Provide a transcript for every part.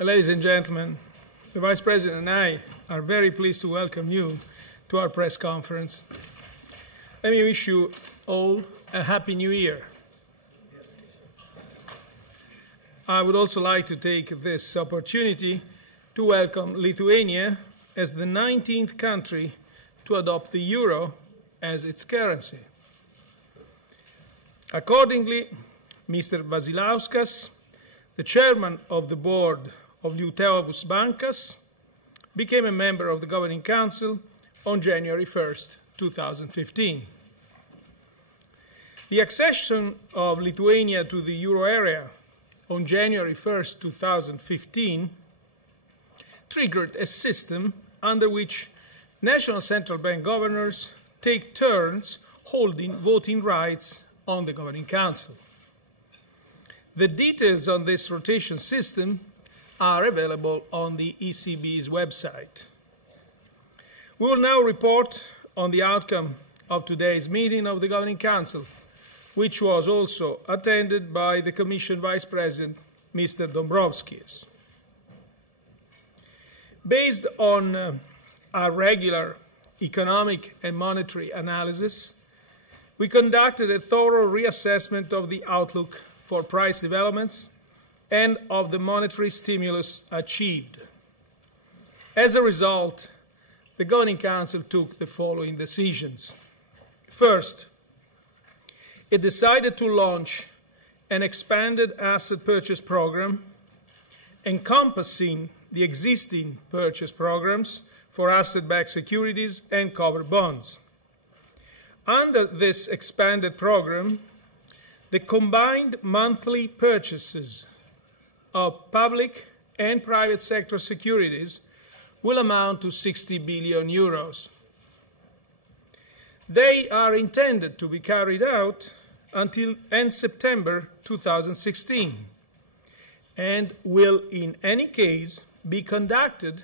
Ladies and gentlemen, the Vice President and I are very pleased to welcome you to our press conference. Let me wish you all a Happy New Year. I would also like to take this opportunity to welcome Lithuania as the 19th country to adopt the euro as its currency. Accordingly, Mr. Vasilauskas, the chairman of the board of Lietuvos Bankas, became a member of the Governing Council on January 1st, 2015. The accession of Lithuania to the euro area on January 1st, 2015 triggered a system under which national central bank governors take turns holding voting rights on the Governing Council. The details on this rotation system are available on the ECB's website. We will now report on the outcome of today's meeting of the Governing Council, which was also attended by the Commission Vice President, Mr. Dombrovskis. Based on our regular economic and monetary analysis, we conducted a thorough reassessment of the outlook for price developments and of the monetary stimulus achieved. As a result, the Governing Council took the following decisions. First, it decided to launch an expanded asset purchase program encompassing the existing purchase programs for asset-backed securities and covered bonds. Under this expanded program, the combined monthly purchases of public and private sector securities will amount to 60 billion euros. They are intended to be carried out until end September 2016 and will in any case be conducted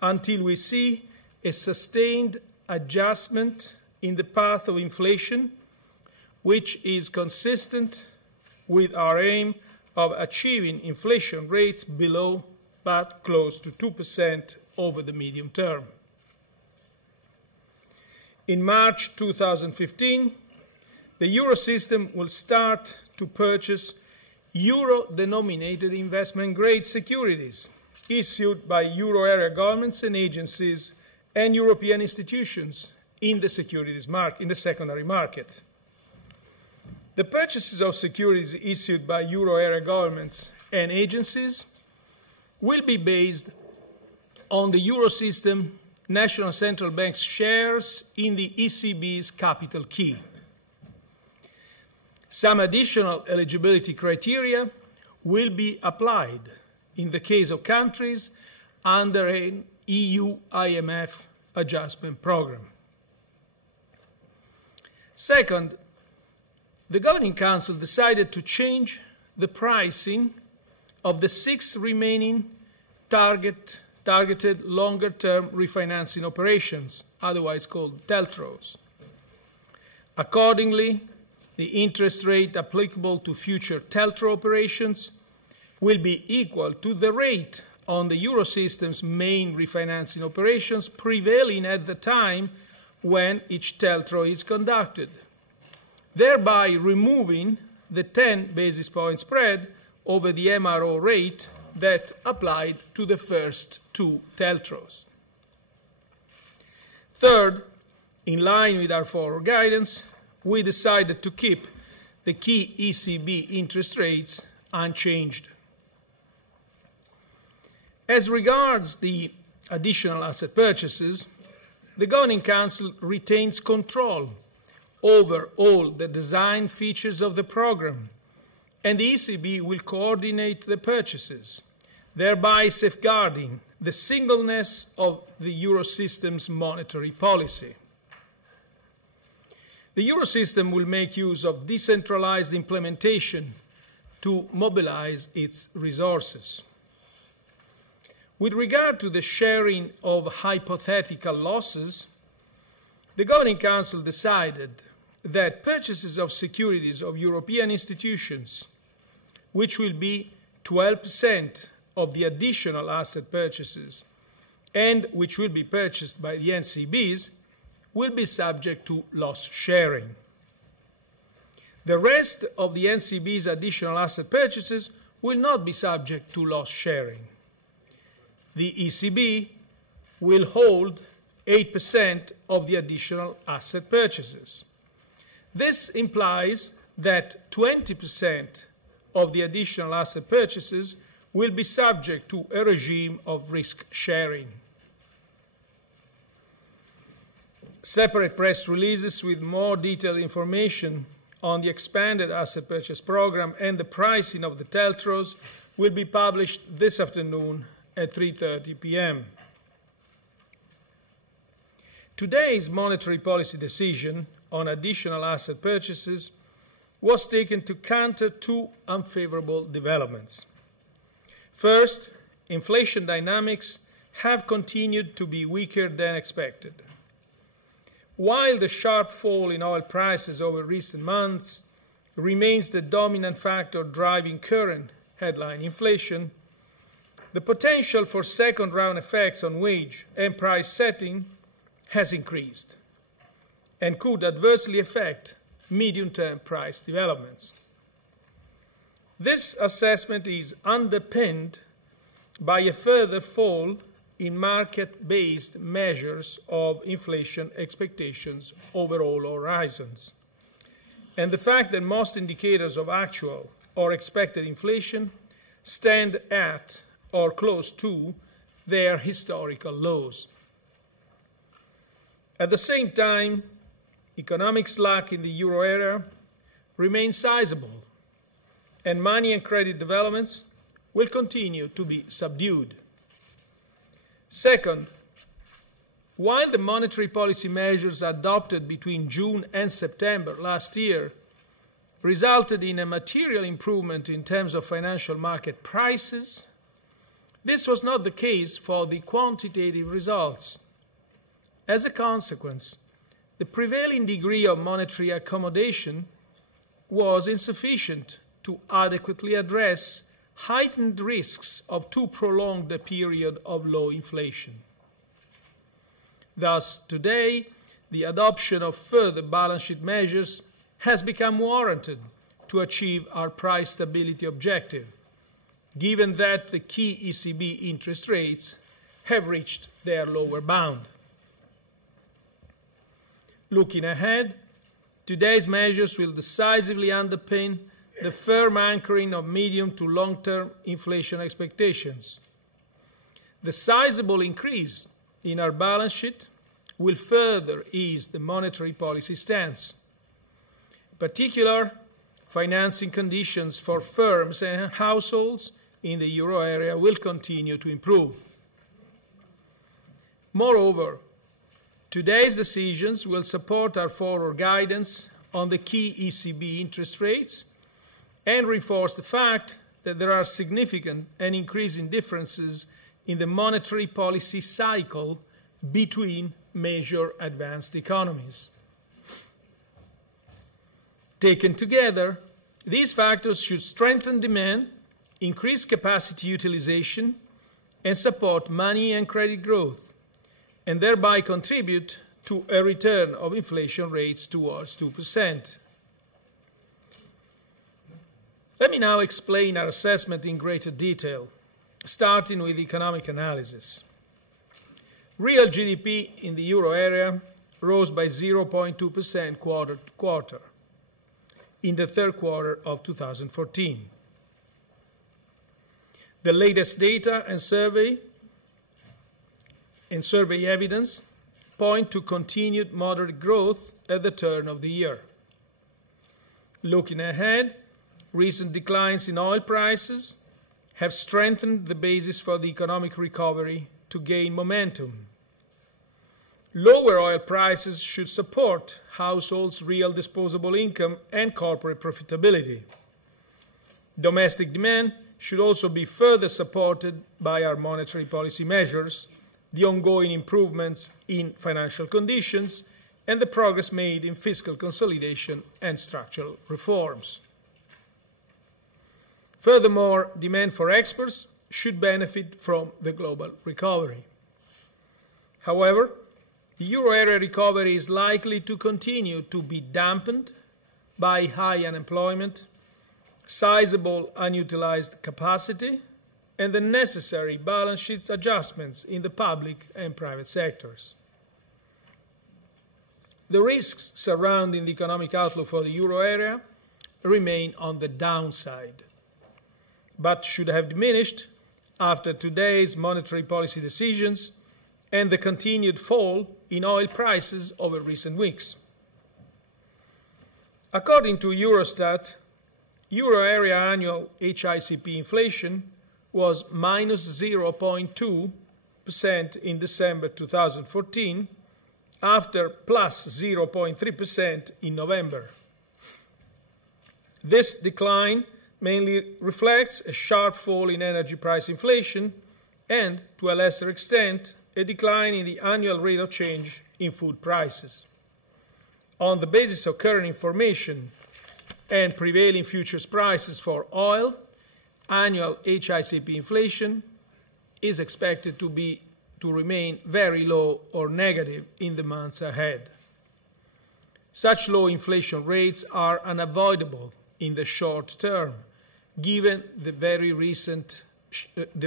until we see a sustained adjustment in the path of inflation, which is consistent with our aim of achieving inflation rates below but close to 2% over the medium term. In March 2015, the Eurosystem will start to purchase euro-denominated investment-grade securities issued by euro area governments and agencies and European institutions in the securities market, in the secondary market. The purchases of securities issued by euro area governments and agencies will be based on the Eurosystem national central bank's shares in the ECB's capital key. Some additional eligibility criteria will be applied in the case of countries under an EU-IMF adjustment program. Second, the Governing Council decided to change the pricing of the 6 remaining targeted longer-term refinancing operations, otherwise called TLTROs. Accordingly, the interest rate applicable to future TLTRO operations will be equal to the rate on the Eurosystem's main refinancing operations prevailing at the time when each TLTRO is conducted, thereby removing the 10 basis point spread over the MRO rate that applied to the first 2 TLTROs. Third, in line with our forward guidance, we decided to keep the key ECB interest rates unchanged. As regards the additional asset purchases, the Governing Council retains control over all the design features of the program, and the ECB will coordinate the purchases, thereby safeguarding the singleness of the Eurosystem's monetary policy. The Eurosystem will make use of decentralized implementation to mobilize its resources. With regard to the sharing of hypothetical losses, the Governing Council decided that purchases of securities of European institutions, which will be 12% of the additional asset purchases and which will be purchased by the NCBs will be subject to loss sharing. The rest of the NCB's additional asset purchases will not be subject to loss sharing. The ECB will hold 8% of the additional asset purchases. This implies that 20% of the additional asset purchases will be subject to a regime of risk sharing. Separate press releases with more detailed information on the expanded asset purchase program and the pricing of the TLTROs will be published this afternoon at 3:30 p.m. Today's monetary policy decision on additional asset purchases was taken to counter two unfavorable developments. First, inflation dynamics have continued to be weaker than expected. While the sharp fall in oil prices over recent months remains the dominant factor driving current headline inflation, the potential for second-round effects on wage and price setting has increased and could adversely affect medium-term price developments. This assessment is underpinned by a further fall in market-based measures of inflation expectations over all horizons, and the fact that most indicators of actual or expected inflation stand at or close to their historical lows. At the same time, economic slack in the euro area remains sizable, and money and credit developments will continue to be subdued. Second, while the monetary policy measures adopted between June and September last year resulted in a material improvement in terms of financial market prices, this was not the case for the quantitative results. As a consequence, the prevailing degree of monetary accommodation was insufficient to adequately address heightened risks of too prolonged a period of low inflation. Thus, today, the adoption of further balance sheet measures has become warranted to achieve our price stability objective, given that the key ECB interest rates have reached their lower bound. Looking ahead, today's measures will decisively underpin the firm anchoring of medium to long-term inflation expectations. The sizable increase in our balance sheet will further ease the monetary policy stance. In particular, financing conditions for firms and households in the euro area will continue to improve. Moreover, today's decisions will support our forward guidance on the key ECB interest rates and reinforce the fact that there are significant and increasing differences in the monetary policy cycle between major advanced economies. Taken together, these factors should strengthen demand, increase capacity utilization, and support money and credit growth, and thereby contribute to a return of inflation rates towards 2%. Let me now explain our assessment in greater detail, starting with economic analysis. Real GDP in the euro area rose by 0.2% quarter to quarter in the third quarter of 2014. The latest data and survey evidence point to continued moderate growth at the turn of the year. Looking ahead, recent declines in oil prices have strengthened the basis for the economic recovery to gain momentum. Lower oil prices should support households' real disposable income and corporate profitability. Domestic demand should also be further supported by our monetary policy measures, the ongoing improvements in financial conditions, and the progress made in fiscal consolidation and structural reforms. Furthermore, demand for exports should benefit from the global recovery. However, the euro area recovery is likely to continue to be dampened by high unemployment, sizable unutilized capacity, and the necessary balance sheet adjustments in the public and private sectors. The risks surrounding the economic outlook for the euro area remain on the downside, but should have diminished after today's monetary policy decisions and the continued fall in oil prices over recent weeks. According to Eurostat, euro area annual HICP inflation was minus 0.2% in December 2014, after plus 0.3% in November. This decline mainly reflects a sharp fall in energy price inflation and, to a lesser extent, a decline in the annual rate of change in food prices. On the basis of current information and prevailing futures prices for oil, annual HICP inflation is expected to remain very low or negative in the months ahead. Such low inflation rates are unavoidable in the short term, given the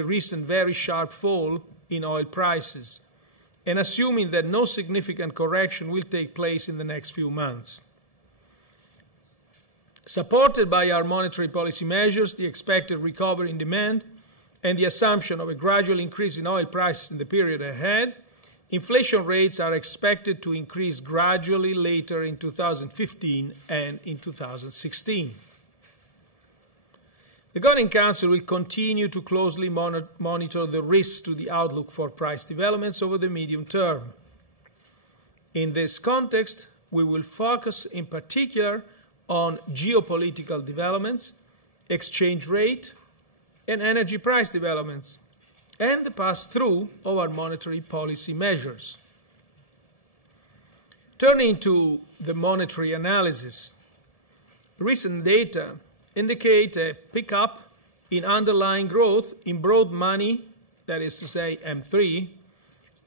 recent very sharp fall in oil prices, and assuming that no significant correction will take place in the next few months. Supported by our monetary policy measures, the expected recovery in demand, and the assumption of a gradual increase in oil prices in the period ahead, inflation rates are expected to increase gradually later in 2015 and in 2016. The Governing Council will continue to closely monitor the risks to the outlook for price developments over the medium term. In this context, we will focus in particular on geopolitical developments, exchange rate, and energy price developments, and the pass-through of our monetary policy measures. Turning to the monetary analysis, recent data indicate a pickup in underlying growth in broad money, that is to say M3,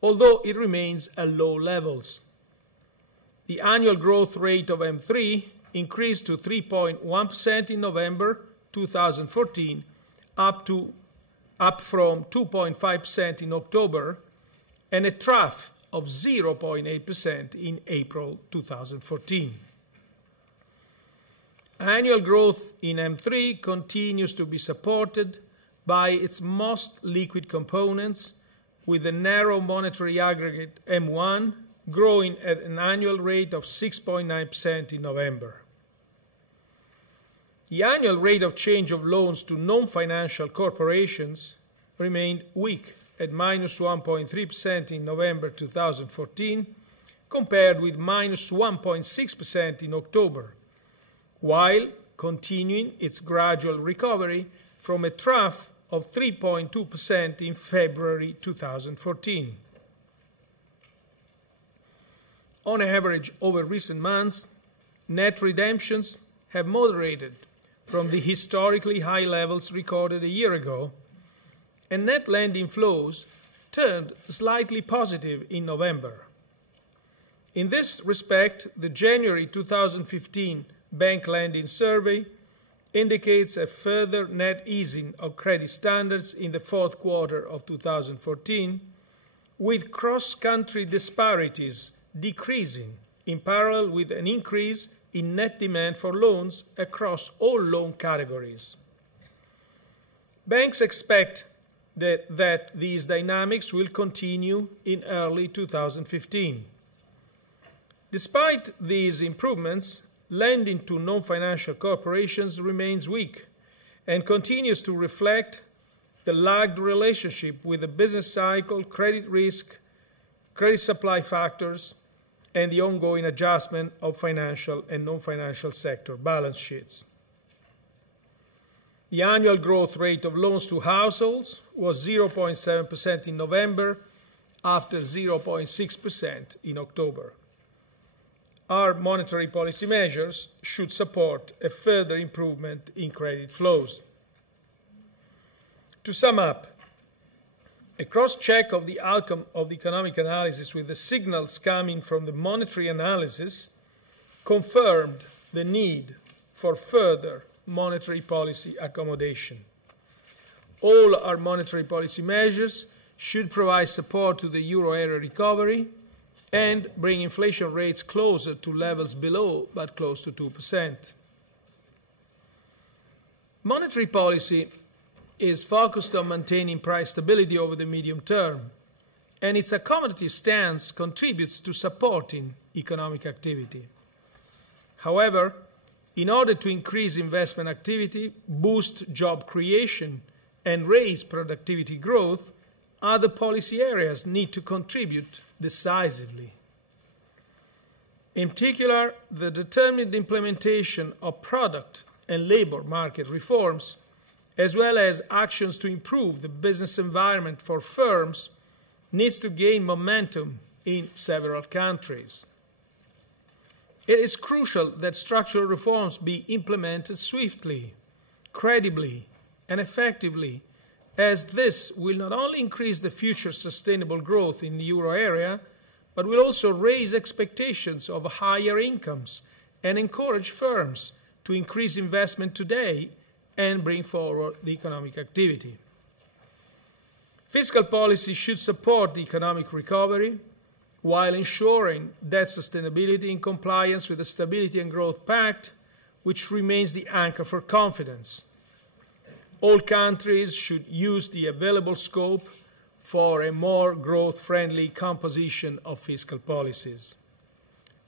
although it remains at low levels. The annual growth rate of M3 increased to 3.1% in November 2014, up from 2.5% in October, and a trough of 0.8% in April 2014. Annual growth in M3 continues to be supported by its most liquid components, with the narrow monetary aggregate M1 growing at an annual rate of 6.9% in November. The annual rate of change of loans to non-financial corporations remained weak at minus 1.3% in November 2014, compared with minus 1.6% in October, while continuing its gradual recovery from a trough of 3.2% in February 2014. On average, over recent months, net redemptions have moderated from the historically high levels recorded a year ago, and net lending flows turned slightly positive in November. In this respect, the January 2015 Bank Lending Survey indicates a further net easing of credit standards in the fourth quarter of 2014, with cross-country disparities decreasing in parallel with an increase in net demand for loans across all loan categories. Banks expect that these dynamics will continue in early 2015. Despite these improvements, lending to non-financial corporations remains weak and continues to reflect the lagged relationship with the business cycle, credit risk, credit supply factors, and the ongoing adjustment of financial and non-financial sector balance sheets. The annual growth rate of loans to households was 0.7% in November, after 0.6% in October. Our monetary policy measures should support a further improvement in credit flows. To sum up, a cross-check of the outcome of the economic analysis with the signals coming from the monetary analysis confirmed the need for further monetary policy accommodation. All our monetary policy measures should provide support to the euro area recovery and bring inflation rates closer to levels below but close to 2%. Monetary policy is focused on maintaining price stability over the medium term, and its accommodative stance contributes to supporting economic activity. However, in order to increase investment activity, boost job creation, and raise productivity growth, other policy areas need to contribute decisively. In particular, the determined implementation of product and labor market reforms, as well as actions to improve the business environment for firms, needs to gain momentum in several countries. It is crucial that structural reforms be implemented swiftly, credibly, and effectively, as this will not only increase the future sustainable growth in the euro area, but will also raise expectations of higher incomes and encourage firms to increase investment today and bring forward the economic activity. Fiscal policy should support the economic recovery while ensuring debt sustainability in compliance with the Stability and Growth Pact, which remains the anchor for confidence. All countries should use the available scope for a more growth-friendly composition of fiscal policies.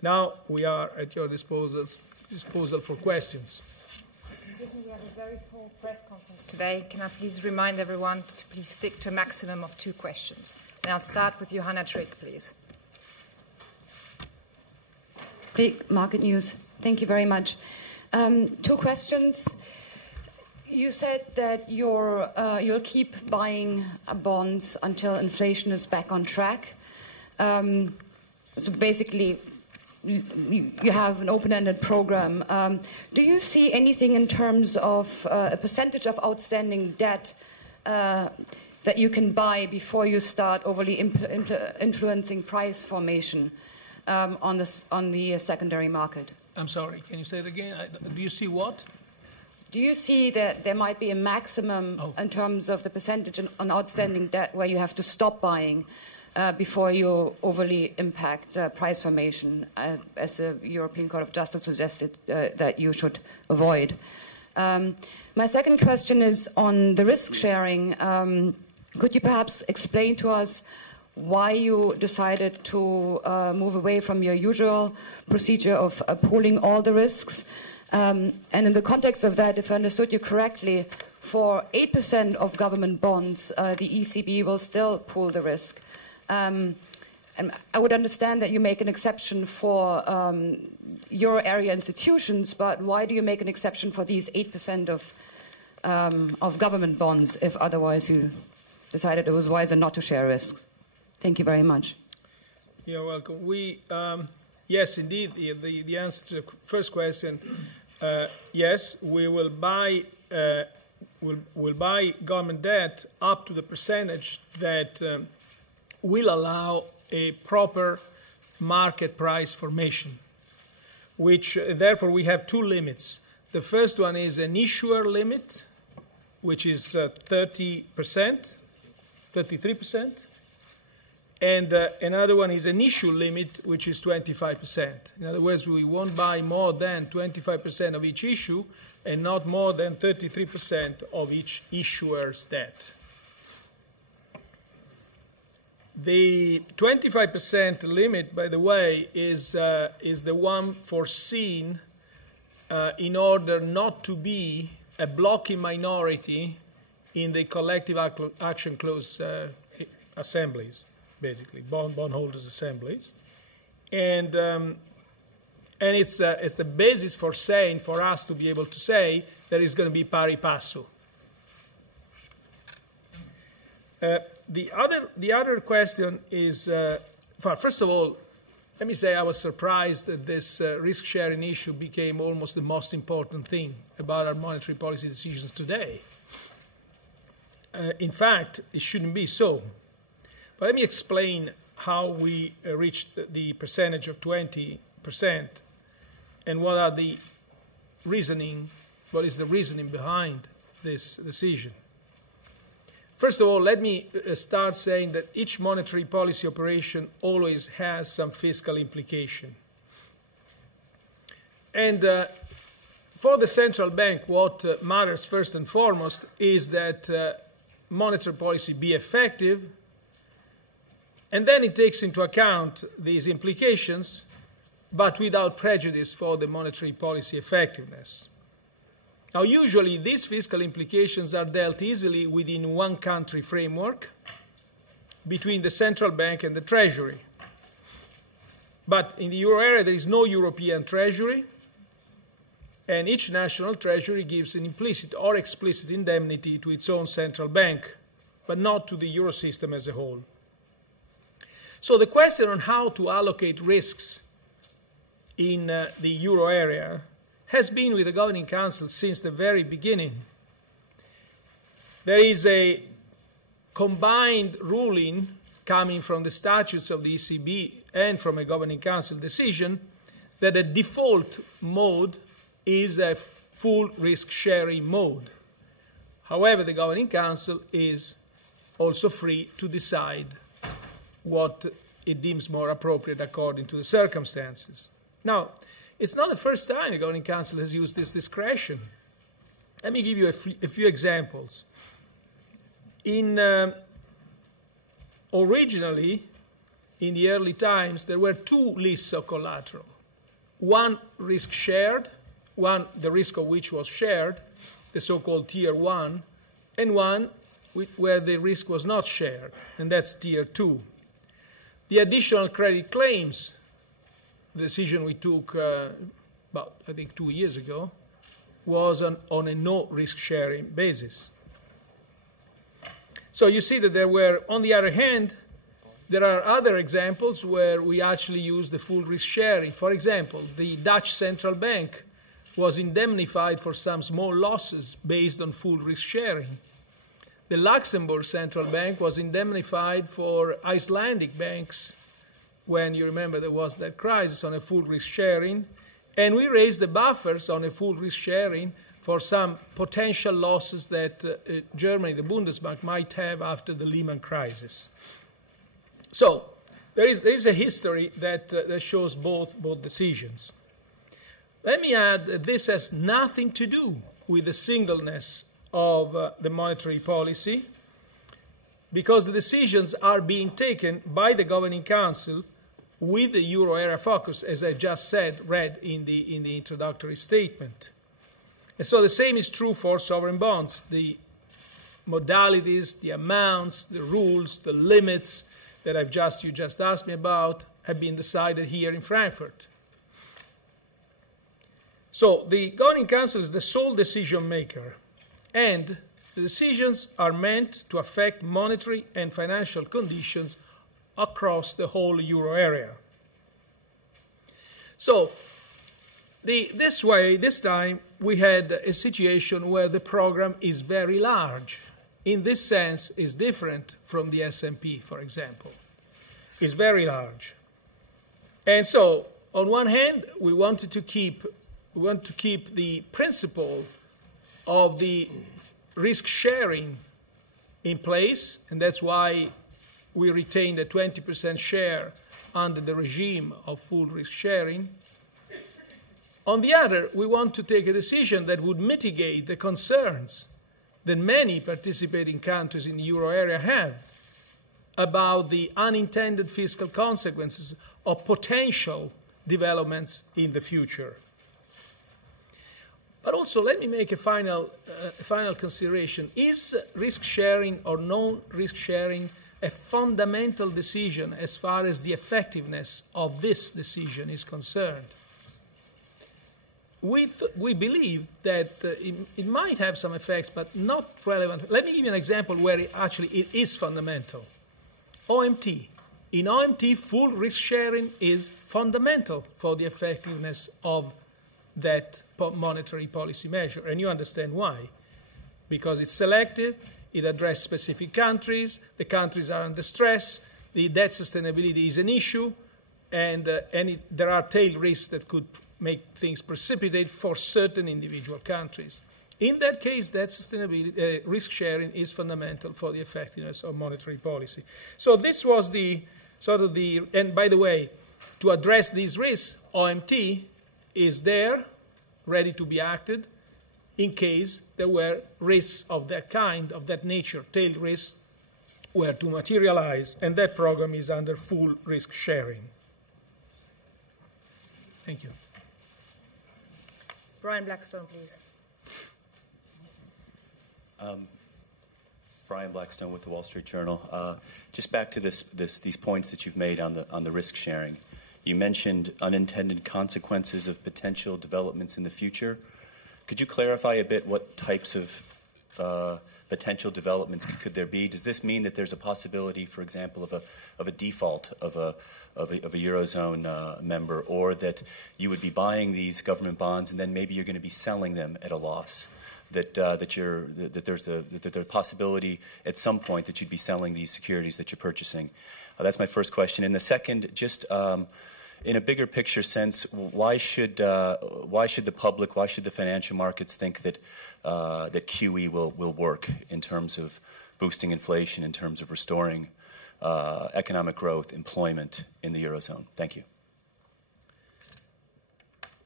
Now we are at your disposal for questions. Given we have a very full press conference today, can I please remind everyone to please stick to a maximum of 2 questions? And I'll start with Johanna Trick, please. Trick, Market News. Thank you very much. 2 questions. You said that you'll keep buying bonds until inflation is back on track. So basically, you have an open-ended program. Do you see anything in terms of a percentage of outstanding debt that you can buy before you start overly influencing price formation on the secondary market? I'm sorry, can you say it again? Do you see what? Do you see that there might be a maximum in terms of the percentage on outstanding debt where you have to stop buying before you overly impact price formation, as the European Court of Justice suggested that you should avoid? My second question is on the risk sharing. Could you perhaps explain to us why you decided to move away from your usual procedure of pooling all the risks? And in the context of that, if I understood you correctly, for 8% of government bonds, the ECB will still pool the risk. And I would understand that you make an exception for euro area institutions, but why do you make an exception for these 8% of government bonds if otherwise you decided it was wiser not to share risks? Thank you very much. You're welcome. Yes, indeed, the answer to the first question, yes, we will buy government debt up to the percentage that will allow a proper market price formation, which therefore we have 2 limits. The first one is an issuer limit, which is 30%, 33%. And another one is an issue limit, which is 25%. In other words, we won't buy more than 25% of each issue and not more than 33% of each issuer's debt. The 25% limit, by the way, is the one foreseen in order not to be a blocking minority in the collective action clause assemblies. Basically, bondholders' assemblies, and it's the basis for us to be able to say that it's going to be pari passu. The other question is, first of all, let me say I was surprised that this risk sharing issue became almost the most important thing about our monetary policy decisions today. in fact, it shouldn't be so. But let me explain how we reached the percentage of 20% and what is the reasoning behind this decision. First of all, let me start saying that each monetary policy operation always has some fiscal implication. And for the central bank, what matters first and foremost is that monetary policy be effective, and then it takes into account these implications, but without prejudice for the monetary policy effectiveness. Now, usually these fiscal implications are dealt easily within one country framework between the central bank and the treasury. But in the euro area, there is no European treasury, and each national treasury gives an implicit or explicit indemnity to its own central bank, but not to the euro system as a whole. So the question on how to allocate risks in the euro area has been with the Governing Council since the very beginning. There is a combined ruling coming from the statutes of the ECB and from a Governing Council decision that the default mode is a full risk-sharing mode. However, the Governing Council is also free to decide what it deems more appropriate according to the circumstances. Now, it's not the first time the Governing Council has used this discretion. Let me give you a few examples. Originally, in the early times, there were two lists of collateral. One risk shared, one the risk of which was shared, the so-called Tier 1, and one where the risk was not shared, and that's Tier 2. The additional credit claims, the decision we took about, I think, 2 years ago, was on a no risk-sharing basis. So you see that there were, on the other hand, there are other examples where we actually use the full risk-sharing. For example, the Dutch central bank was indemnified for some small losses based on full risk-sharing. The Luxembourg central bank was indemnified for Icelandic banks when, you remember, there was that crisis on a full risk-sharing, and we raised the buffers on a full risk-sharing for some potential losses that Germany, the Bundesbank, might have after the Lehman crisis. So there is a history that shows both decisions. Let me add that this has nothing to do with the singleness of the monetary policy, because the decisions are being taken by the Governing Council with the euro area focus, as I just read in the introductory statement. And so the same is true for sovereign bonds. The modalities, the amounts, the rules, the limits that you just asked me about have been decided here in Frankfurt. So the Governing Council is the sole decision maker, and the decisions are meant to affect monetary and financial conditions across the whole euro area. So this time, we had a situation where the program is very large. In this sense, is different from the S&P, for example. It's very large. And so, on one hand, we want to keep the principle of the risk sharing in place, and that's why we retained a 20% share under the regime of full risk sharing. On the other, we want to take a decision that would mitigate the concerns that many participating countries in the euro area have about the unintended fiscal consequences of potential developments in the future. But also, let me make a final consideration. Is risk sharing or non-risk sharing a fundamental decision as far as the effectiveness of this decision is concerned? We believe that it might have some effects, but not relevant. Let me give you an example where it is fundamental. OMT. In OMT, full risk sharing is fundamental for the effectiveness of that monetary policy measure. And you understand why. Because it's selective, It addressed specific countries. The countries are under stress. The debt sustainability is an issue. And there are tail risks that could make things precipitate for certain individual countries. In that case, debt sustainability, risk sharing is fundamental for the effectiveness of monetary policy. So this was the sort of the, and by the way, to address these risks, OMT is there, ready to be acted, in case there were risks of that kind, of that nature, tail risks, were to materialize, and that program is under full risk sharing. Thank you. Brian Blackstone, please. Brian Blackstone with the Wall Street Journal. Just back to these points that you've made on the risk sharing. You mentioned unintended consequences of potential developments in the future. Could you clarify a bit what types of potential developments could there be? Does this mean that there's a possibility, for example, of a default of a Eurozone member, or that you would be buying these government bonds and then maybe you're going to be selling them at a loss? That there's the possibility at some point that you'd be selling these securities that you're purchasing. That's my first question. And the second, just in a bigger picture sense, why should the public, why should the financial markets think that that QE will work in terms of boosting inflation, in terms of restoring economic growth, employment in the Eurozone? Thank you.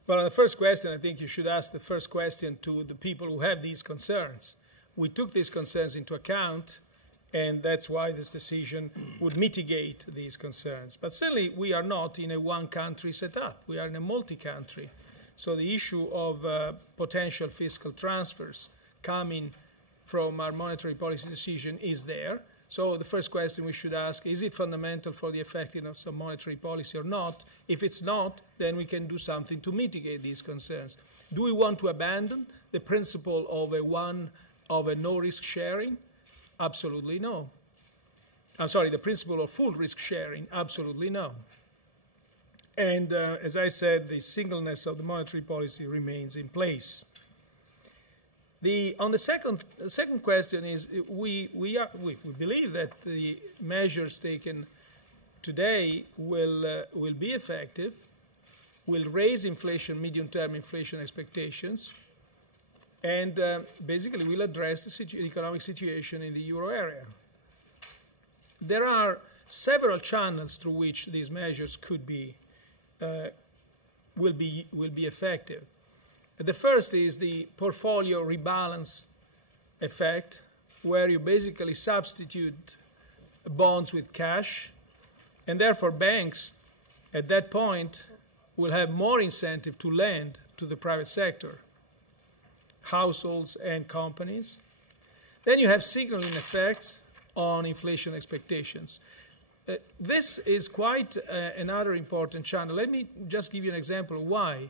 Well, on the first question, I think you should ask the first question to the people who have these concerns. We took these concerns into account, and that's why this decision would mitigate these concerns. But certainly, we are not in a one-country setup. We are in a multi-country. So the issue of potential fiscal transfers coming from our monetary policy decision is there. So the first question we should ask, is it fundamental for the effectiveness of monetary policy or not? If it's not, then we can do something to mitigate these concerns. Do we want to abandon the principle of a no risk sharing? Absolutely no. I'm sorry, the principle of full risk sharing? Absolutely no. And as I said, the singleness of the monetary policy remains in place. On the second question is, we believe that the measures taken today will be effective, will raise inflation, medium-term inflation expectations, and basically will address the economic situation in the euro area. There are several channels through which these measures could be will be effective. The first is the portfolio rebalance effect, where you basically substitute bonds with cash, and therefore banks at that point will have more incentive to lend to the private sector, households and companies. Then you have signaling effects on inflation expectations. This is quite another important channel. Let me just give you an example of why.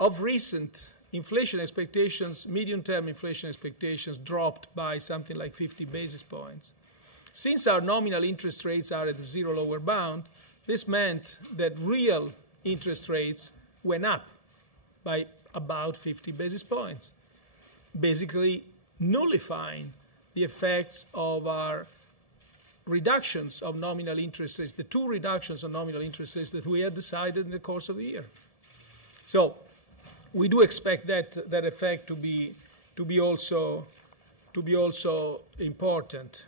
Of recent, inflation expectations, medium-term inflation expectations dropped by something like 50 basis points. Since our nominal interest rates are at the zero lower bound, this meant that real interest rates went up by about 50 basis points, basically nullifying the effects of our reductions of nominal interest rates, the two reductions of nominal interest rates that we had decided in the course of the year. So we do expect that effect to be also important.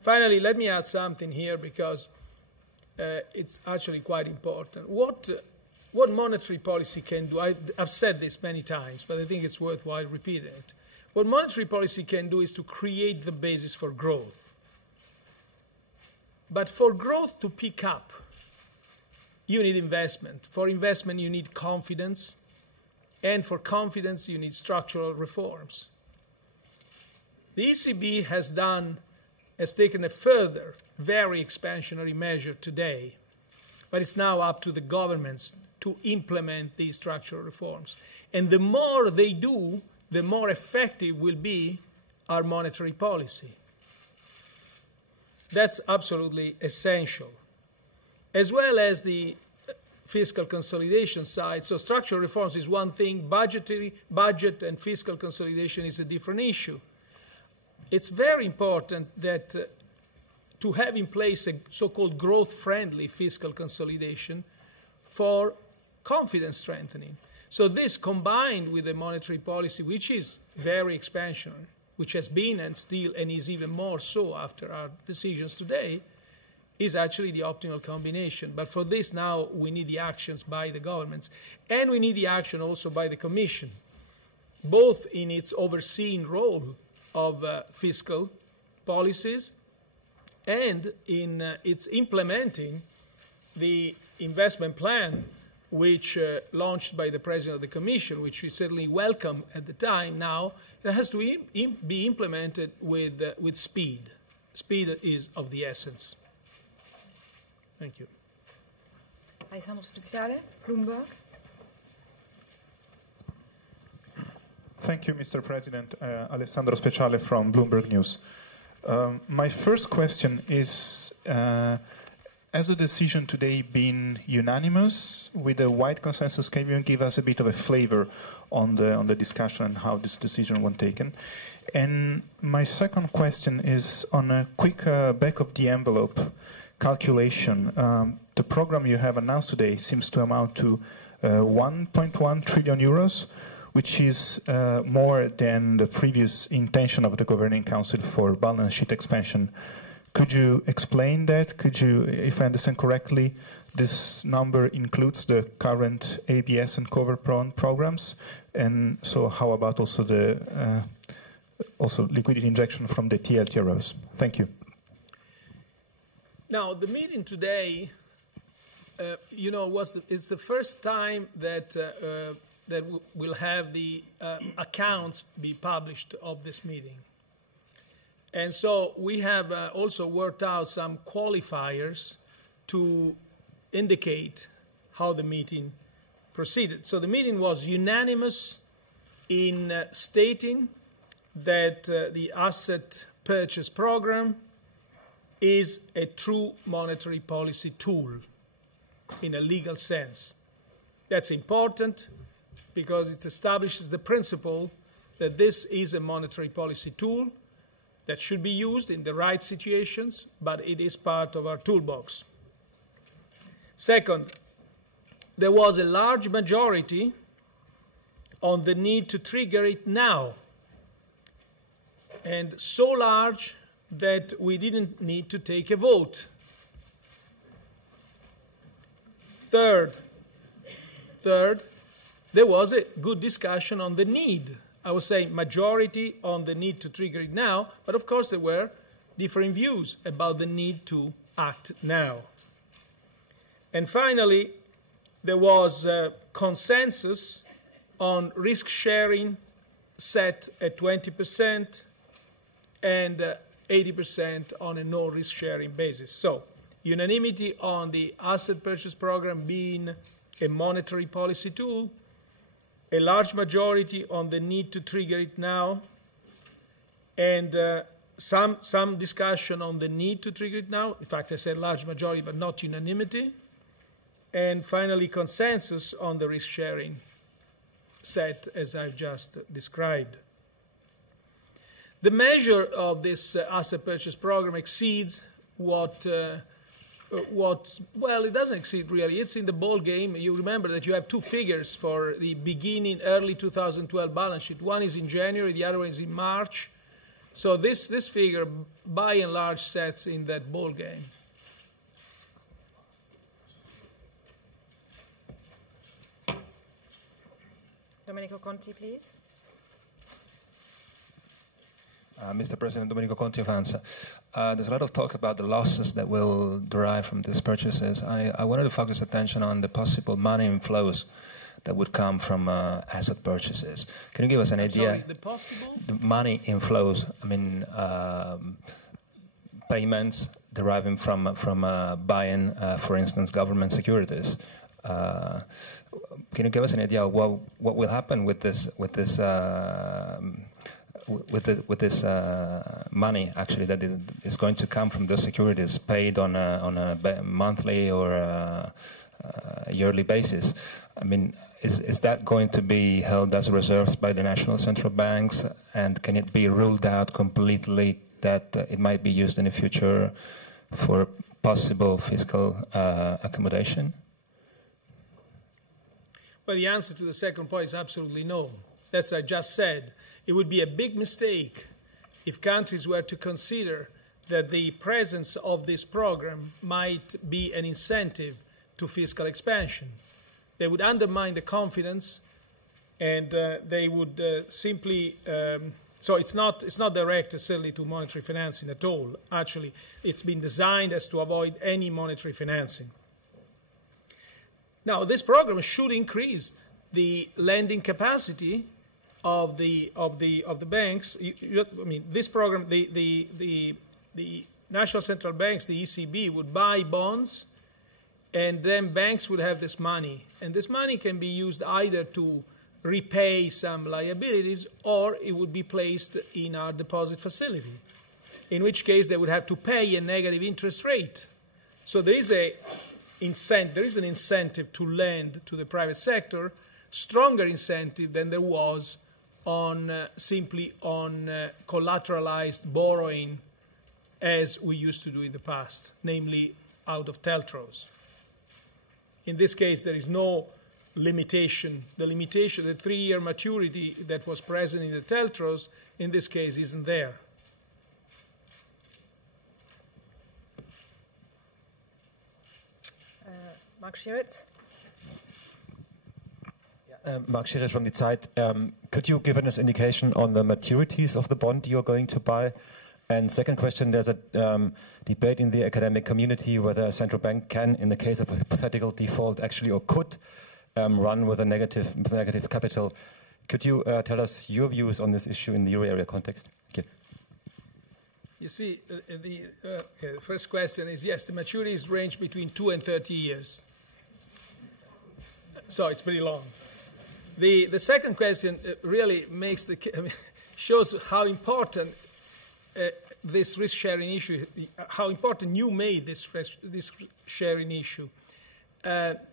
Finally, let me add something here because it's actually quite important. What monetary policy can do, I've said this many times, but I think it's worthwhile repeating it. What monetary policy can do is to create the basis for growth. But for growth to pick up, you need investment. For investment, you need confidence. And for confidence, you need structural reforms. The ECB has taken a further, very expansionary measure today, but it's now up to the governments to implement these structural reforms. And the more they do, the more effective will be our monetary policy. That's absolutely essential, as well as the fiscal consolidation side. So structural reforms is one thing, budget and fiscal consolidation is a different issue. it's very important that to have in place a so-called growth-friendly fiscal consolidation for confidence strengthening. So this, combined with a monetary policy which is very expansionary, which has been and still and is even more so after our decisions today, is actually the optimal combination. But for this now we need the actions by the governments, and we need the action also by the Commission, both in its overseeing role of fiscal policies and in its implementing the investment plan which launched by the President of the Commission, which we certainly welcome at the time. Now it has to be implemented with speed. Speed is of the essence. Thank you. Alessandro Speziale, Bloomberg. Thank you, Mr. President. Alessandro Speciale from Bloomberg News. My first question is, has the decision today been unanimous with a wide consensus? Can you give us a bit of a flavor on the discussion and how this decision was taken? And my second question is on a quick back-of-the-envelope calculation. The program you have announced today seems to amount to 1.1 trillion euros, which is more than the previous intention of the Governing Council for balance sheet expansion. Could you explain that? Could you, if I understand correctly, this number includes the current ABS and cover programs, and so how about also the liquidity injection from the TLTROs? Thank you. Now, the meeting today, it's the first time that we'll have the accounts be published of this meeting. And so we have also worked out some qualifiers to indicate how the meeting proceeded. So the meeting was unanimous in stating that the asset purchase program is a true monetary policy tool in a legal sense. That's important because it establishes the principle that this is a monetary policy tool that should be used in the right situations, but it is part of our toolbox. Second, there was a large majority on the need to trigger it now, and so large that we didn't need to take a vote. Third, there was a good discussion on the need. I would say majority on the need to trigger it now, but of course there were different views about the need to act now. And finally, there was consensus on risk sharing set at 20% and 80% on a no risk sharing basis. So unanimity on the asset purchase program being a monetary policy tool, a large majority on the need to trigger it now, and some discussion on the need to trigger it now. In fact, I said large majority, but not unanimity. And finally, consensus on the risk-sharing set, as I've just described. The measure of this asset purchase program exceeds well, it doesn't exceed really. It's in the ball game. You remember that you have two figures for the beginning, early 2012 balance sheet. One is in January, the other one is in March. So this figure, by and large, sets in that ball game. Domenico Conti, please. Mr. President, Domenico Conti of ANSA. There's a lot of talk about the losses that will derive from these purchases. I wanted to focus attention on the possible money inflows that would come from asset purchases. Can you give us an idea? Sorry, the possible? The money inflows, I mean, payments deriving from buying, for instance, government securities. Can you give us an idea of what will happen with this money actually that is going to come from those securities paid on a monthly or a yearly basis? I mean, is that going to be held as reserves by the national central banks, and can it be ruled out completely that it might be used in the future for possible fiscal accommodation? Well, the answer to the second point is absolutely no. As I just said, it would be a big mistake if countries were to consider that the presence of this program might be an incentive to fiscal expansion. They would undermine the confidence, and they would simply. So it's not directed certainly to monetary financing at all. Actually, it's been designed as to avoid any monetary financing. Now, this program should increase the lending capacity of the banks. I mean, this program, the national central banks, the ECB, would buy bonds, and then banks would have this money. And this money can be used either to repay some liabilities, or it would be placed in our deposit facility, in which case they would have to pay a negative interest rate. So there is an incentive to lend to the private sector, stronger incentive than there was on simply on collateralized borrowing, as we used to do in the past, namely out of TLTROs. In this case, there is no limitation. The 3-year maturity that was present in the TLTROs, in this case, isn't there. Mark Schiritz. Mark Schiritz from Die Zeit. Could you give us an indication on the maturities of the bond you're going to buy? And second question, there's a debate in the academic community whether a central bank can, in the case of a hypothetical default, actually or could run with a negative capital. Could you tell us your views on this issue in the euro area context? Thank you. You see, the first question is, yes, the maturities range between 2 and 30 years. So it's pretty long. The second question really makes shows how important this risk-sharing issue, how important you made this sharing issue,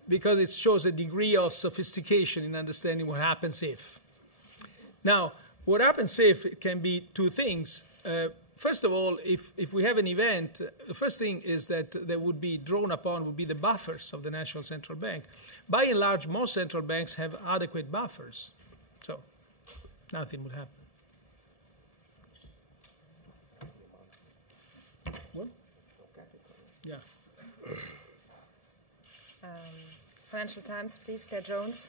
because it shows a degree of sophistication in understanding what happens if. Now, what happens if it can be two things. First of all, if we have an event, the first thing is that there would be drawn upon would be the buffers of the National Central Bank. By and large, most central banks have adequate buffers, so nothing would happen. What? Yeah. Financial Times, please, Claire Jones.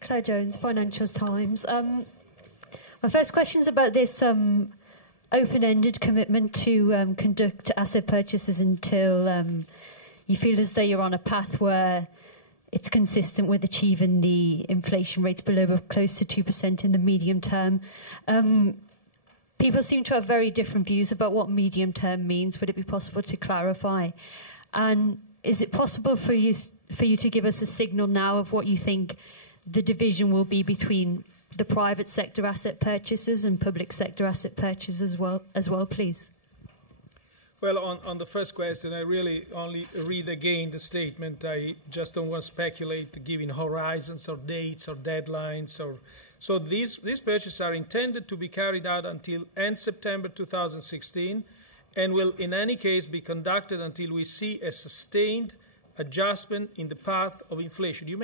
Claire Jones, Financial Times. My first question is about this open-ended commitment to conduct asset purchases until you feel as though you're on a path where it's consistent with achieving the inflation rates below or close to 2% in the medium term. People seem to have very different views about what medium term means. Would it be possible to clarify? And is it possible for you to give us a signal now of what you think the division will be between the private sector asset purchases and public sector asset purchases as well, please? Well, on the first question, I really only read again the statement. I just don't want to speculate giving horizons or dates or deadlines. So these purchases are intended to be carried out until end September 2016 and will in any case be conducted until we see a sustained adjustment in the path of inflation. You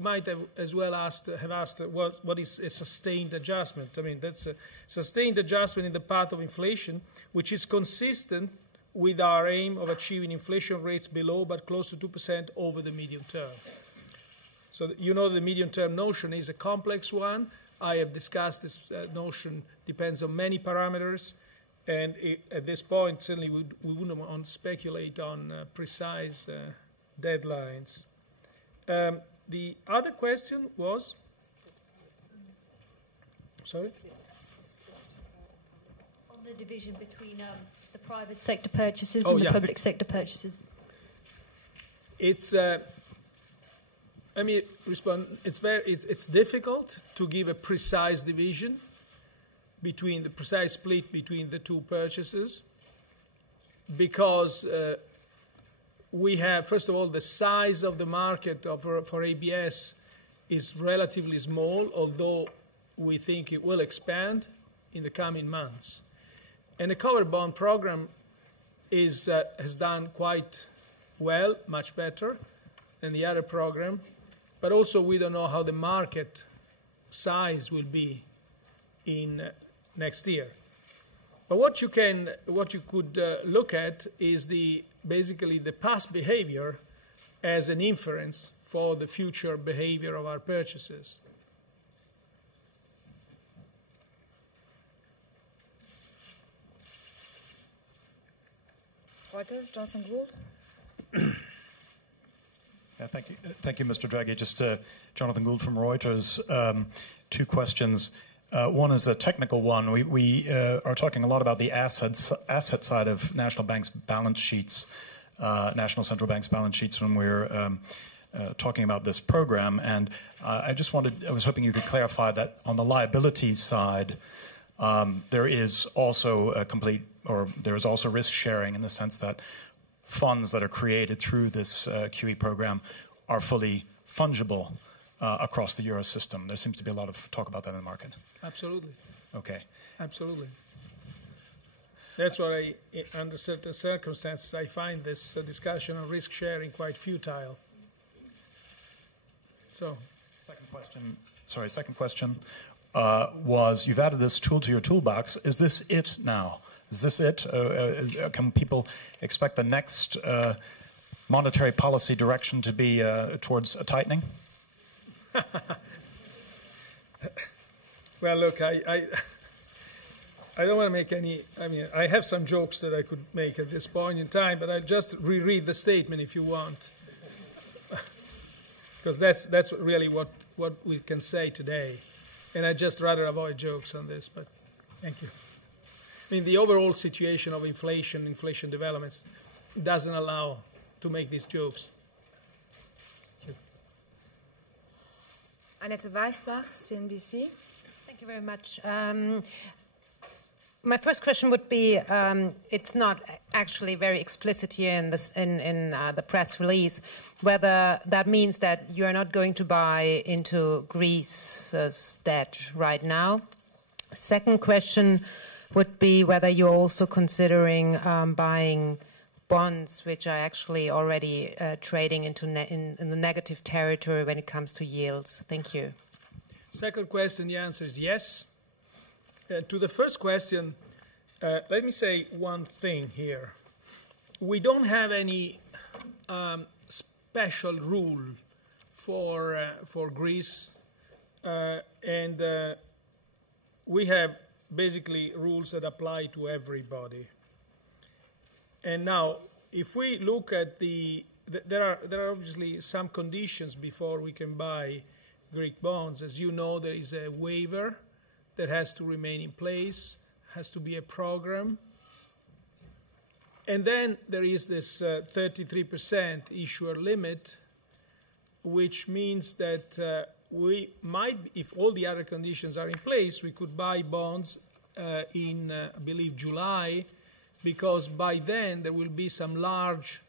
might have as well have asked what is a sustained adjustment. I mean, that's a sustained adjustment in the path of inflation, which is consistent with our aim of achieving inflation rates below but close to 2% over the medium term. So you know the medium term notion is a complex one. I have discussed this notion, depends on many parameters, and at this point certainly we wouldn't want to speculate on precise deadlines. The other question was? Sorry? On the division between the private sector purchases and the public sector purchases. It's, let me respond. It's difficult to give a precise division between the precise split between the two purchases because we have, first of all, the size of the market for ABS is relatively small, although we think it will expand in the coming months. And the covered bond program has done quite well, much better than the other program. But also we don't know how the market size will be in next year. But what you could look at is basically the past behavior as an inference for the future behavior of our purchases. Reuters, Jonathan Gould. Yeah, thank you, Mr. Draghi. Just Jonathan Gould from Reuters. Two questions. One is a technical one. We are talking a lot about the asset side of national banks' balance sheets, national central banks' balance sheets when we're talking about this program. And I was hoping you could clarify that on the liabilities side, there is also there is also risk sharing in the sense that funds that are created through this QE program are fully fungible across the euro system. There seems to be a lot of talk about that in the market. Absolutely. Okay. Absolutely. That's why, under certain circumstances, I find this discussion on risk sharing quite futile. So, second question was, you've added this tool to your toolbox. Is this it now? Is this it? Can people expect the next monetary policy direction to be towards a tightening? Well, look, I don't want to make any. I mean, I have some jokes that I could make at this point in time, but I'll just reread the statement if you want, because that's really what we can say today, and I'd just rather avoid jokes on this. But thank you. I mean, the overall situation of inflation developments doesn't allow to make these jokes. Thank you. Annette Weisbach, CNBC. Thank you very much. My first question would be, it's not actually very explicit here in the press release, whether that means that you are not going to buy into Greece's debt right now. Second question would be whether you're also considering buying bonds which are actually already trading in the negative territory when it comes to yields. Thank you. Second question, the answer is yes. To the first question, let me say one thing here. We don't have any special rule for Greece, and we have basically rules that apply to everybody. And now, if we look at there are obviously some conditions before we can buy Greek bonds. As you know, there is a waiver that has to remain in place, has to be a program. And then there is this 33% issuer limit, which means that we might, if all the other conditions are in place, we could buy bonds in, I believe, July, because by then there will be some large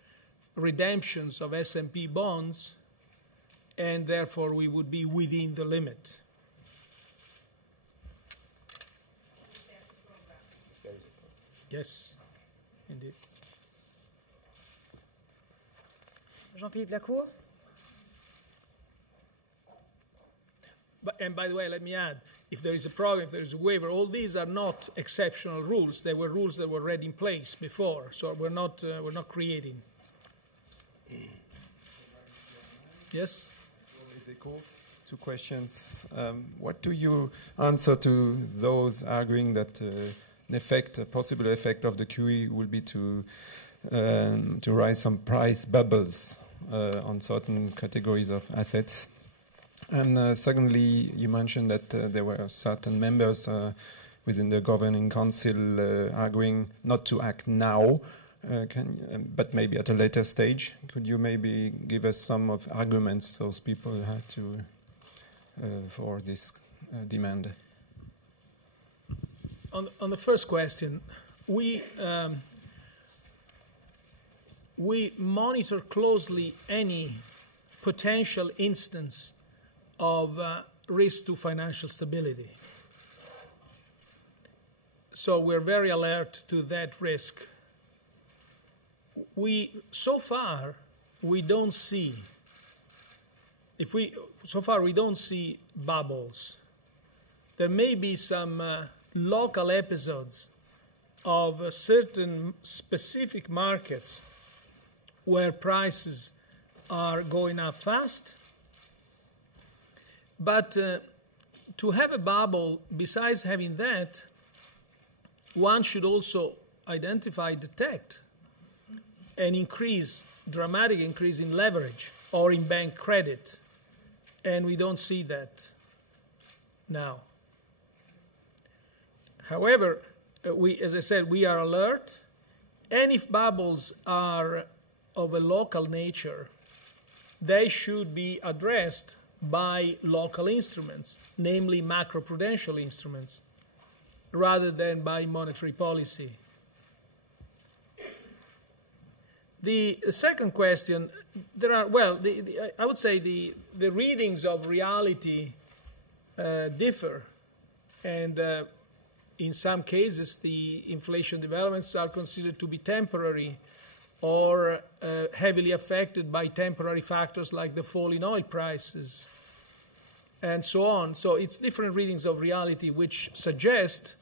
redemptions of S&P bonds, and therefore we would be within the limit. Yes, indeed. Jean-Philippe Lacour. And by the way, let me add, if there is a problem, if there is a waiver, all these are not exceptional rules. They were rules that were already in place before, so we're not creating. Yes? Is it cool? Two questions. What do you answer to those arguing that a possible effect of the QE will be to rise some price bubbles on certain categories of assets? And secondly, you mentioned that there were certain members within the governing council arguing not to act now, but maybe at a later stage. Could you maybe give us some of arguments those people had to for this demand? On the first question, we monitor closely any potential instance of risk to financial stability. So we're very alert to that risk. So far we don't see bubbles. There may be some local episodes of certain specific markets where prices are going up fast. But to have a bubble, besides having that, one should also identify, detect an dramatic increase in leverage or in bank credit. And we don't see that now. However, as I said, we are alert. And if bubbles are of a local nature, they should be addressed by local instruments, namely macroprudential instruments, rather than by monetary policy. The second question, I would say the readings of reality differ, and in some cases the inflation developments are considered to be temporary or heavily affected by temporary factors like the fall in oil prices and so on. So it's different readings of reality which suggest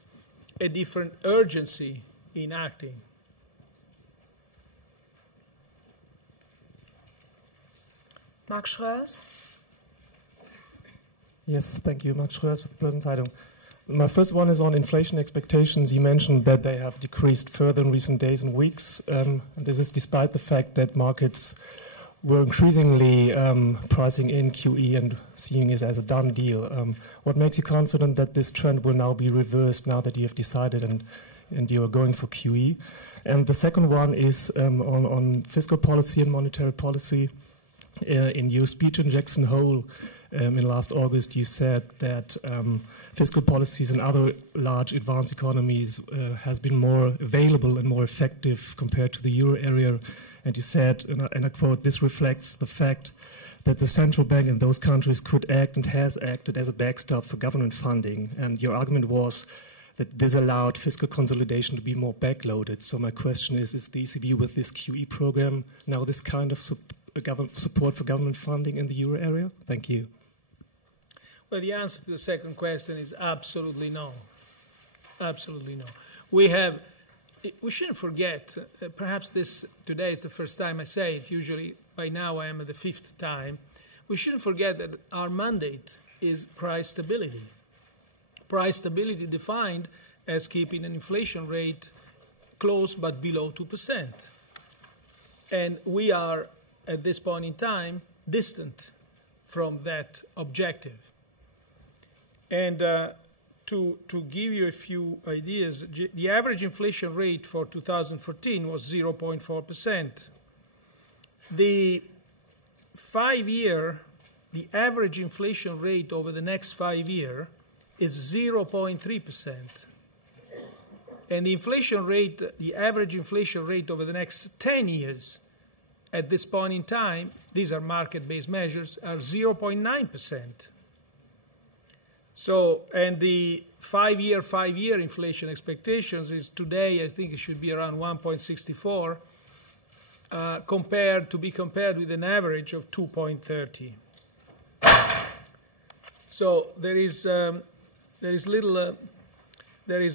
a different urgency in acting. Mark Schröers? Yes, thank you. Mark Schröers with the Börsen-Zeitung. My first one is on inflation expectations. You mentioned that they have decreased further in recent days and weeks. This is despite the fact that markets were increasingly pricing in QE and seeing it as a done deal. What makes you confident that this trend will now be reversed now that you have decided and you are going for QE? And the second one is on fiscal policy and monetary policy. In your speech in Jackson Hole in last August, you said that fiscal policies in other large advanced economies has been more available and more effective compared to the euro area. And you said, and I quote, "This reflects the fact that the central bank in those countries could act and has acted as a backstop for government funding." And your argument was that this allowed fiscal consolidation to be more backloaded. So my question is the ECB with this QE program now this kind of support for government funding in the euro area? Thank you. Well, the answer to the second question is absolutely no. Absolutely no. We shouldn't forget, perhaps today is the first time I say it, usually by now I am at the fifth time, we shouldn't forget that our mandate is price stability. Price stability defined as keeping an inflation rate close but below 2%. And we are, at this point in time, distant from that objective. And to give you a few ideas, the average inflation rate for 2014 was 0.4%. The average inflation rate over the next 5 years is 0.3%. And the average inflation rate over the next 10 years at this point in time, these are market-based measures, are 0.9%. So, and the five-year inflation expectations is today, I think it should be around 1.64, compared with an average of 2.30. So there is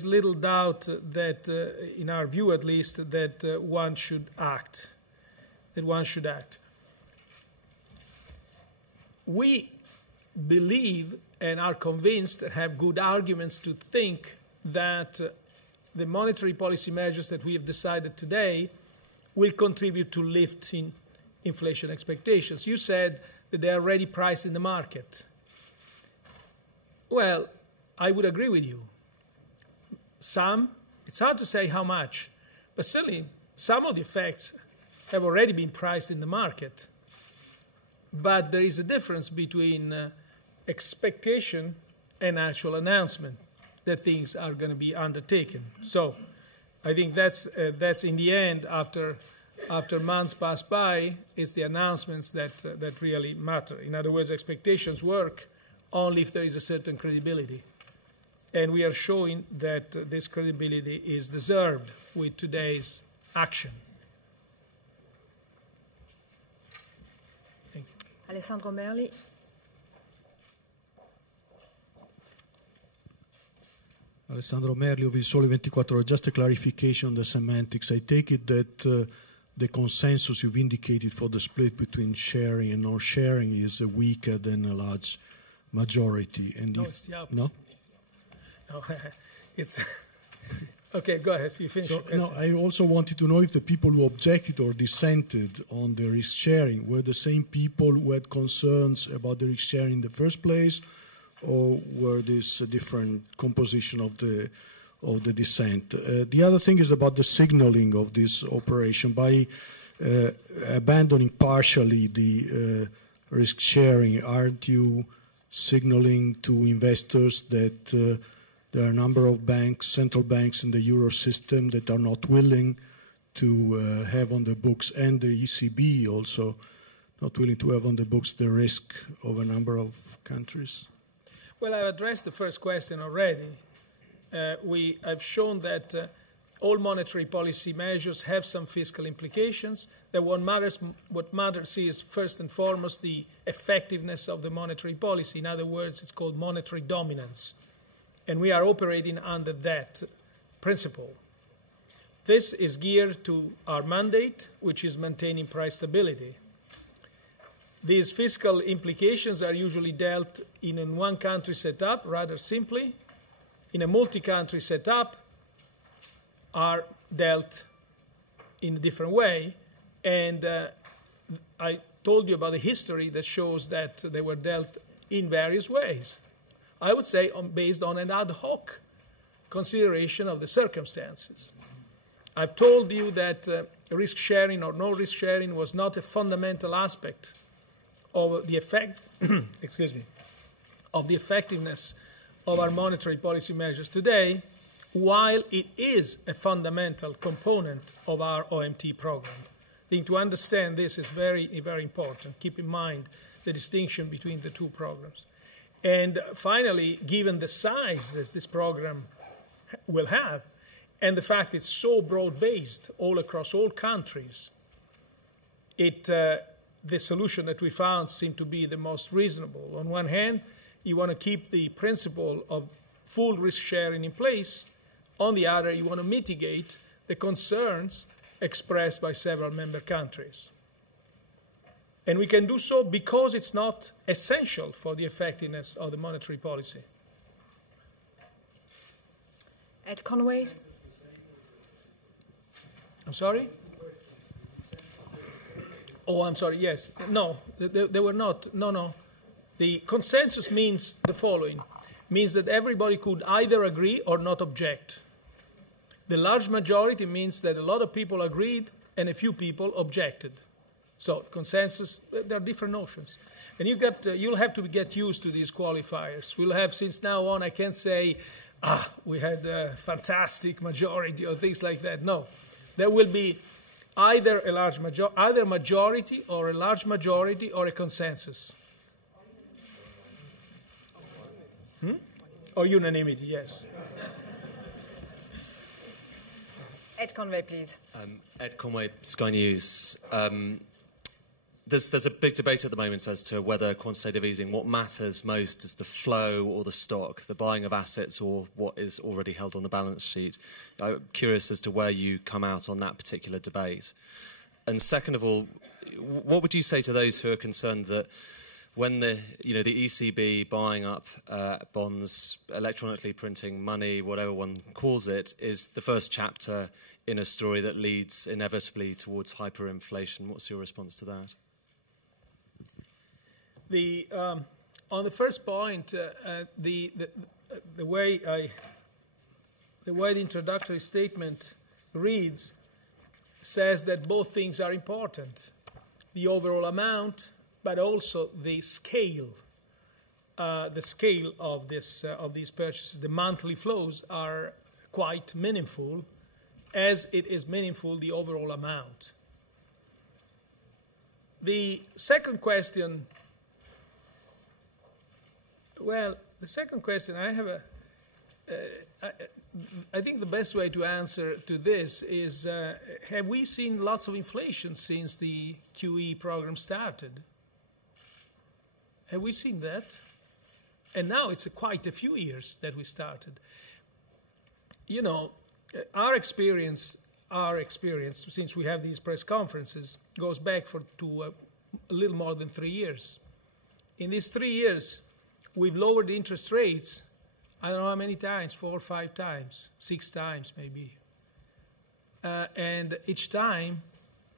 little doubt that, in our view at least, that one should act. We believe and are convinced and have good arguments to think that the monetary policy measures that we have decided today will contribute to lifting inflation expectations. You said that they are already priced in the market. Well, I would agree with you. Some, it's hard to say how much, but certainly some of the effects have already been priced in the market. But there is a difference between expectation and actual announcement that things are going to be undertaken. So I think that's in the end, after after months pass by, it's the announcements that really matter. In other words, expectations work only if there is a certain credibility. And we are showing that this credibility is deserved with today's action. Thank you. Alessandro Merli. Alessandro Merli of Il Sole 24 Ore. Just a clarification on the semantics. I take it that the consensus you've indicated for the split between sharing and non-sharing is weaker than a large majority. And no, it's the opposite. No? No, it's... Okay, go ahead. You finish. So, no, I also wanted to know if the people who objected or dissented on the risk sharing were the same people who had concerns about the risk sharing in the first place, or were this a different composition of the dissent? The other thing is about the signaling of this operation. By abandoning partially the risk sharing, aren't you signaling to investors that there are a number of banks, central banks in the euro system that are not willing to have on the books, and the ECB also not willing to have on the books the risk of a number of countries? Well, I've addressed the first question already. I've shown that all monetary policy measures have some fiscal implications, that what matters is first and foremost the effectiveness of the monetary policy. In other words, it's called monetary dominance. And we are operating under that principle. This is geared to our mandate, which is maintaining price stability. These fiscal implications are usually dealt in a one-country setup rather simply. In a multi-country setup, are dealt in a different way. And I told you about the history that shows that they were dealt in various ways. I would say based on an ad hoc consideration of the circumstances. I've told you that risk sharing or no risk sharing was not a fundamental aspect of the of the effectiveness of our monetary policy measures today, while it is a fundamental component of our OMT program. I think to understand this is very, very important. Keep in mind the distinction between the two programs. And finally, given the size that this program will have, and the fact it's so broad-based all across all countries, the solution that we found seemed to be the most reasonable. On one hand, you want to keep the principle of full risk sharing in place. On the other, you want to mitigate the concerns expressed by several member countries. And we can do so because it's not essential for the effectiveness of the monetary policy. Ed Conway. I'm sorry? Oh, I'm sorry, yes. No, they were not. No. The consensus means the following. Means that everybody could either agree or not object. The large majority means that a lot of people agreed and a few people objected. So consensus, there are different notions. And you'll have to get used to these qualifiers. We'll have, since now on, I can't say, we had a fantastic majority or things like that. No. There will be either either majority or a large majority or a consensus. Or unanimity, yes. Ed Conway, please. Ed Conway, Sky News. There's a big debate at the moment as to whether quantitative easing, what matters most is the flow or the stock, the buying of assets or what is already held on the balance sheet. I'm curious as to where you come out on that particular debate. And second of all, what would you say to those who are concerned that when the ECB buying up bonds, electronically printing money, whatever one calls it, is the first chapter in a story that leads inevitably towards hyperinflation? What's your response to that? On the first point, the way the introductory statement reads says that both things are important: the overall amount, but also the scale of these purchases. The monthly flows are quite meaningful, as it is meaningful the overall amount. The second question, well, the second question, I have a, I think the best way to answer to this is, have we seen lots of inflation since the QE program started? Have we seen that? And now it's quite a few years that we started. You know, our experience, since we have these press conferences, goes back to a little more than 3 years. In these 3 years, we've lowered interest rates, I don't know how many times, 4 or 5 times, 6 times maybe. And each time,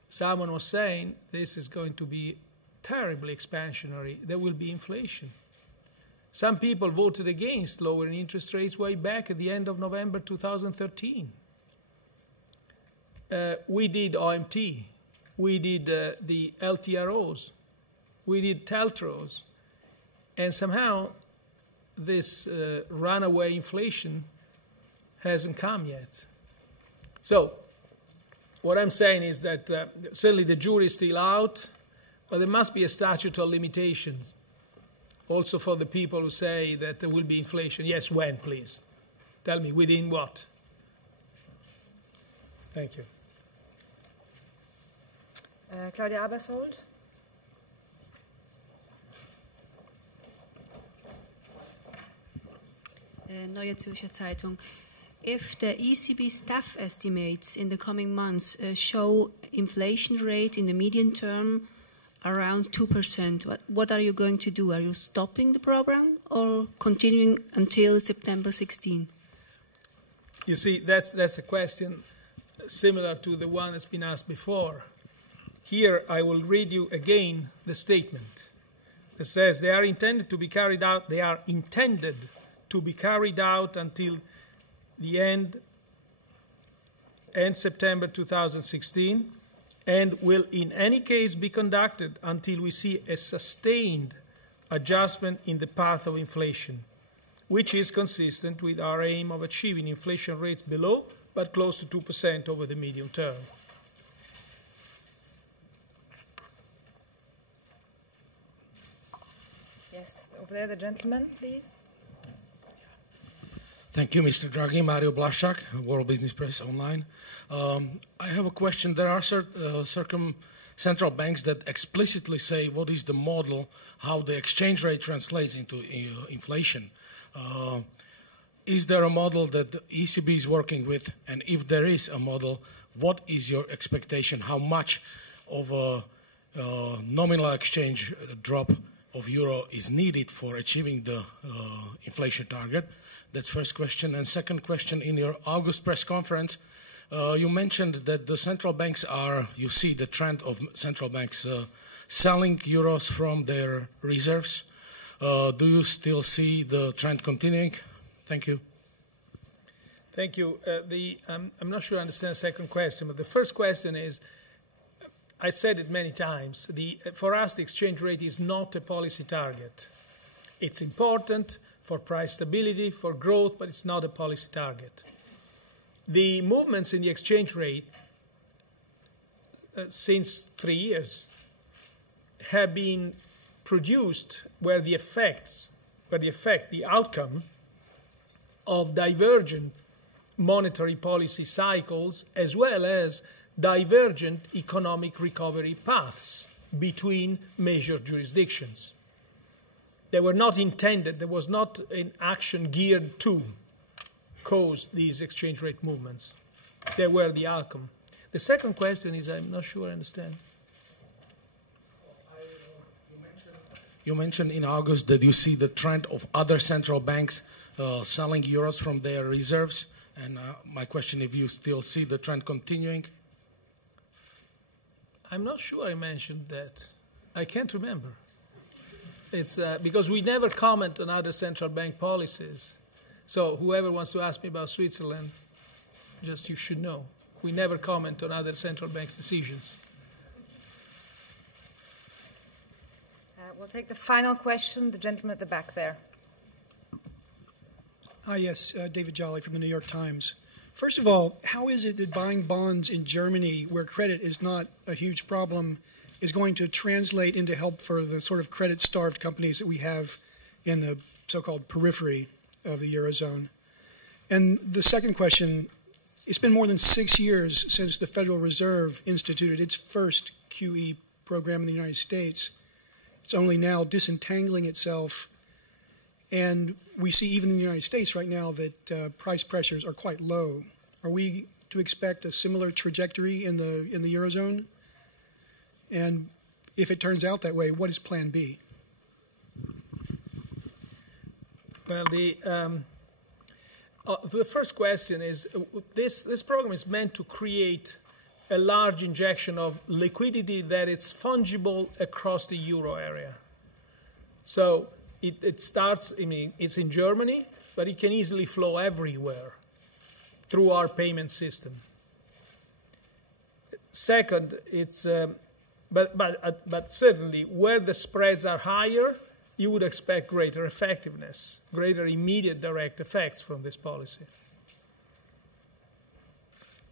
someone was saying, this is going to be terribly expansionary, there will be inflation. Some people voted against lowering interest rates way back at the end of November 2013. We did OMT, we did the LTROs, we did TLTROs, and somehow this runaway inflation hasn't come yet. So what I'm saying is that certainly the jury is still out, but there must be a statute of limitations also for the people who say that there will be inflation. Yes, when, please? Tell me, within what? Thank you. Claudia Abersold. Neue Zürcher Zeitung. If the ECB staff estimates in the coming months show inflation rate in the medium term around 2%, what are you going to do? Are you stopping the program or continuing until September 16? You see, that's a question similar to the one that's been asked before. Here, I will read you again the statement that says they are intended to be carried out. They are intended to be carried out until the end September 2016, and will in any case be conducted until we see a sustained adjustment in the path of inflation, which is consistent with our aim of achieving inflation rates below but close to 2% over the medium term. Yes, over there, the gentleman, please. Thank you, Mr. Draghi. Mario Blaszczak, World Business Press Online. I have a question. There are certain central banks that explicitly say what is the model, how the exchange rate translates into inflation. Is there a model that the ECB is working with? And if there is a model, what is your expectation? How much of a nominal exchange drop of euro is needed for achieving the inflation target? That's first question. And second question, in your August press conference, you mentioned that the central banks are, you see the trend of central banks selling euros from their reserves. Do you still see the trend continuing? Thank you. Thank you. I'm not sure I understand the second question, but the first question is, I said it many times, for us the exchange rate is not a policy target. It's important for price stability, for growth, but it's not a policy target. The movements in the exchange rate since 3 years have been produced where the outcome of divergent monetary policy cycles as well as divergent economic recovery paths between major jurisdictions. They were not intended, there was not an action geared to cause these exchange rate movements. They were the outcome. The second question is, I'm not sure I understand. You mentioned in August that you see the trend of other central banks selling euros from their reserves. And my question, if you still see the trend continuing? I'm not sure I mentioned that. I can't remember. It's because we never comment on other central bank policies. So whoever wants to ask me about Switzerland, just you should know. We never comment on other central banks' decisions. We'll take the final question, the gentleman at the back there. Hi, yes, David Jolly from the New York Times. First of all, how is it that buying bonds in Germany, where credit is not a huge problem, is going to translate into help for the sort of credit-starved companies that we have in the so-called periphery of the Eurozone? And the second question, it's been more than 6 years since the Federal Reserve instituted its first QE program in the United States. It's only now disentangling itself. And we see even in the United States right now that price pressures are quite low. Are we to expect a similar trajectory in the Eurozone? And if it turns out that way, what is Plan B? Well, the first question is, this program is meant to create a large injection of liquidity that is fungible across the euro area. So it starts, I mean, it's in Germany, but it can easily flow everywhere through our payment system. Second, it's, but certainly where the spreads are higher, you would expect greater effectiveness, greater immediate direct effects from this policy.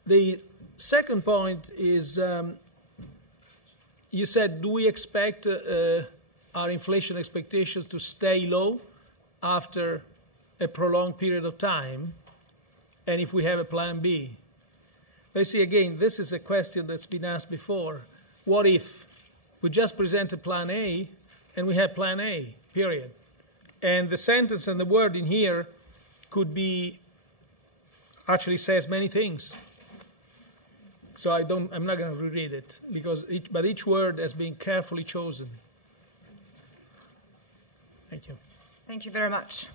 The second point is, you said, do we expect our inflation expectations to stay low after a prolonged period of time, and if we have a plan B? Let's see, again, this is a question that's been asked before. What if we just present a plan A and we have plan A, period? And the sentence and the word in here could be, actually says many things. So I'm not going to reread it, because each word has been carefully chosen. Thank you. Thank you very much.